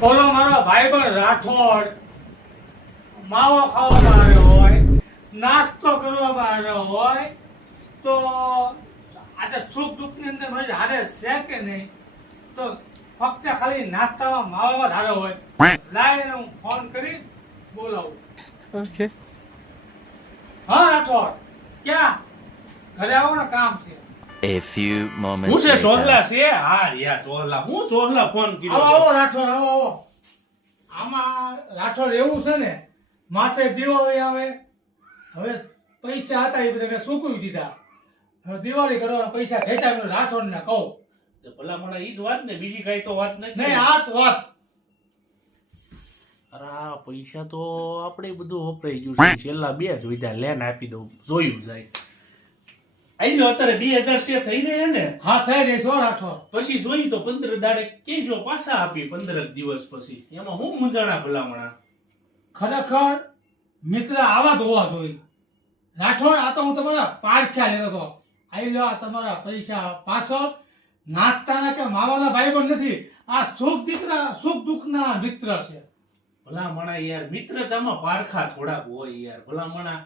ઓલો મારો ભાઈબંધ રાઠોડ માવો ખાવામાં આવ્યો હોય, નાસ્તો કરવામાં આવ્યો હોય, તો આજે સુખ દુઃખની અંદર મારી હારે છે કે નહીં? તો ફક્ત ખાલી નાસ્તામાં માવામાં જ હારે હોય. લાય એને હું ફોન કરી બોલાવું. ઓકે. હા રાઠોડ, ક્યાં? ઘરે આવો ને, કામ છે. A few હું moments છે ચોરલા later. છે હા યા ચોરલા હું ચોરલા ફોન આવો કર્યો આવો રાઠોડ, આવો આવો. આમાં રાઠોડ એવું છે ને, માથે દિવાળી આવે, હવે પૈસા હતા એ બધા મેં સૂકવી દીધા. હવે દિવાળી કરવાના પૈસા ખેંચાય રાઠોડ ને કહું. ભલા મને ઈ જ વાત ને બીજી કઈ તો વાત નથી નહીં આ જ વાત. અરે આ પૈસા તો આપણે બધું વપરાઈ ગયું છે છેલ્લા 2 જ વિધા લેન આપી દઉં જોયું જાય આઈ લો અત્યારે 2000 છે થઈ રહ્યા ને હા થઈ રહી છો રાઠોડ. પછી જોઈ તો 15 દાડે કેજો પાછા આપી 15 દિવસ પછી એમાં હું મૂંઝાણા ભલામણા ખરેખર મિત્ર આવા જ હોવા જોઈએ. રાઠોડ આ તો હું તમારા પારખ્યા લેતો હતો. આઈ લો આ તમારા પૈસા પાછળ. નાસ્તાના કે માવાના ભાઈબંધ નથી, આ સુખ દુઃખના મિત્ર છે. ભલામણા યાર મિત્રતામાં પારખા થોડાક હોય યાર ભલામણા